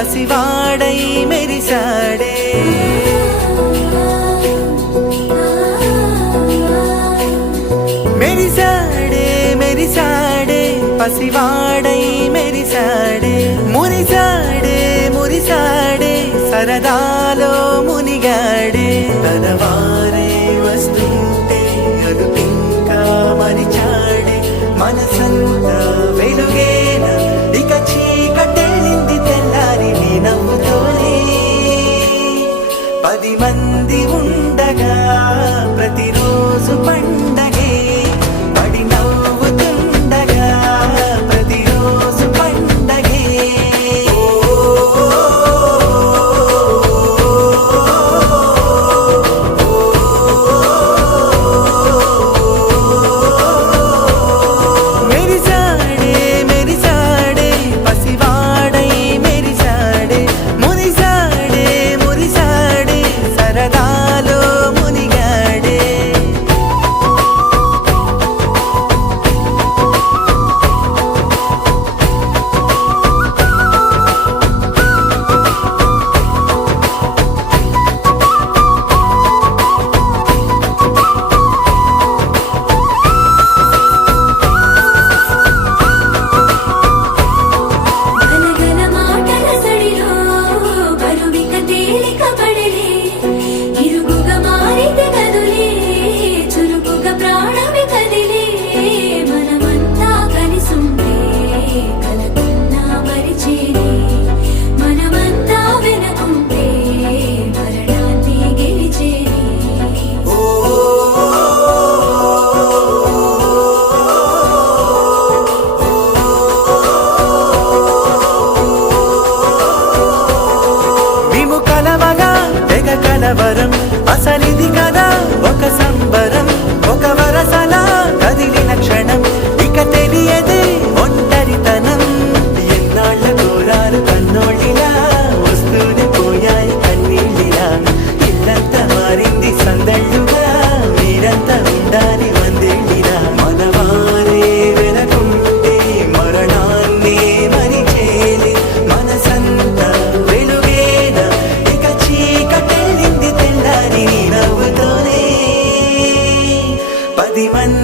పసివాడై మెరిసాడే మెరిసాడే మెరిసాడే పసివాడై మెరిసాడే మురిసాడే మురిసాడే సరదాలో మునిగాడే తనవారే వస్తుంటే అదుపింకా మరిచాడే మనసంతా వెలుగేన ఇక చీకటెళ్ళింది తెల్లారి నీ నవ్వుతోనే 10 మంది ఉండగా ప్రతిరోజు పండగే పడి నవ్వుతుండగా ప్రతిరోజు పండగే మెరిసాడే మెరిసాడే పసివాడై మెరిసాడే మురిసాడే మురిసాడే సరదాలో మునిగాడే గలగల మాటల సడిలో బరువిక తేలిక పడలే ఇరుగుగా మారితే కదులే చురుకుగా ప్రాణమి కదిలే మనమంతా కలిసుంటే కలకున్నా మరిచేనే మనమంతా వెనకుంటే మరణాన్ని గెలిచేనే మేము కలవగా తెగ కలవరం అసలిది కదా ఒక సంబరం ఒక వరసలా కదిలిన క్షణం ఇక తెలియదే ఒంటరితనం ఎన్నాళ్ళ కోరాలు కన్నోళ్ళిలా వస్తూనే పోయాయి కన్నీళ్ళిలా ఇల్లంతా మారింది సందళ్ళుగా మీరంతా ఉండాలి వందేళ్ళిలా మనవారే వెనకుంటే మరణాన్ని మరిచేలి మనసంతా వెలుగేన ఇక చీకటెళ్ళింది తెల్లారి నీ నవ్వుతోనే 10 మంది